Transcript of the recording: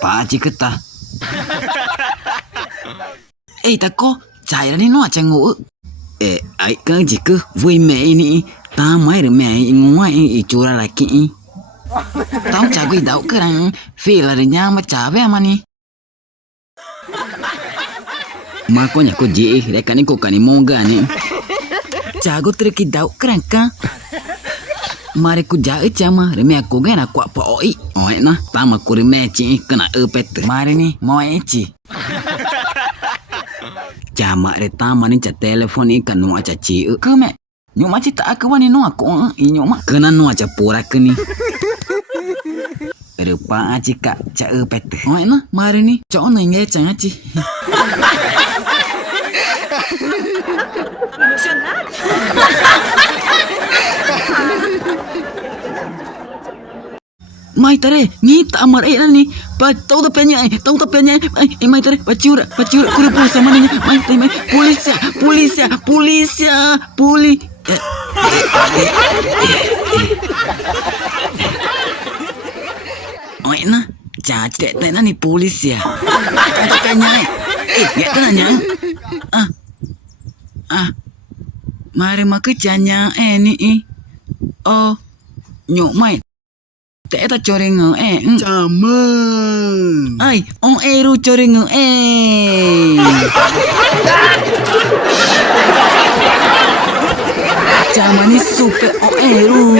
Pak Cik Ketah. Ta có chạy ra đi nó chẳng ngủ. Ai cái gì cứ vui mẹ ini. Ta mai rồi mẹ ngoài chú ra lại kỹ. Tao chả quay đậu cái rằng phi là để nhau mà trả về mà ni. Mà có nhà có gì để cái này có cái này mong gà ni. Chả có trừ cái đậu cái rằng cả. Mari ku jauh cama, remi aku gana kuat poi. Na, tama ku remi ci kena pet. Mari ni, mau ci. Cama re tama ni cat telefon ni kan nu aca ci. Ke me, nyu ma ci tak aku wani nu aku nyu ma. Kena nu aca pura ke ni. Rupa aci kak ca pet. Na, mari ni, cok na nge cang aci. Mai tare ni tak amar ni pa tahu tak penyak mai tare pacura kuri pulsa sama ni mai polisi na cacet na ni polisi ya tahu tak penyak ya kenanya mari mak canya ni oh nyok mai Tệ ta chore ngờ Chama. Ai ru chore ngờ Chama ni super ru